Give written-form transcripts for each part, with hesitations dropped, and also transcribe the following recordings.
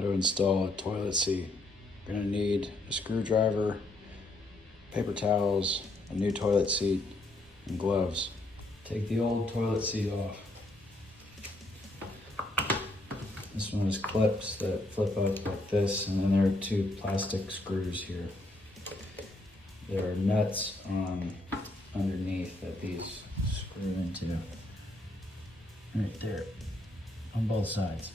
how to install a toilet seat. You're gonna need a screwdriver, paper towels, a new toilet seat, and gloves. Take the old toilet seat off. This one has clips that flip up like this, and then there are two plastic screws here. There are nuts on underneath that these screw into. Right there, on both sides.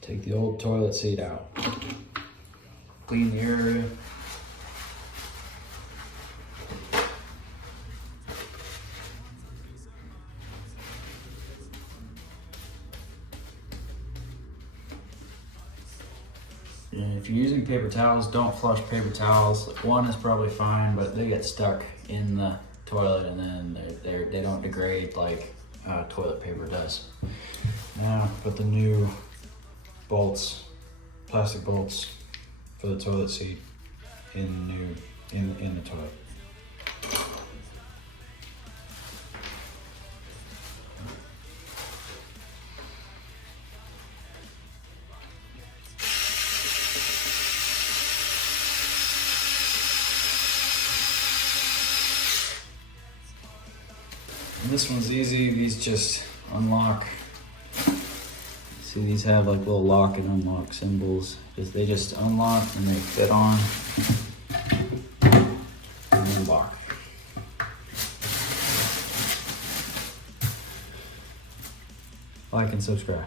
Take the old toilet seat out. Clean the area. And if you're using paper towels, don't flush paper towels. One is probably fine, but they get stuck in the toilet and then they don't degrade like toilet paper does. Now put the new bolts, plastic bolts for the toilet seat in the toilet. And this one's easy, these just unlock. See, these have like little lock and unlock symbols. They just unlock and they fit on and then lock. Like and subscribe.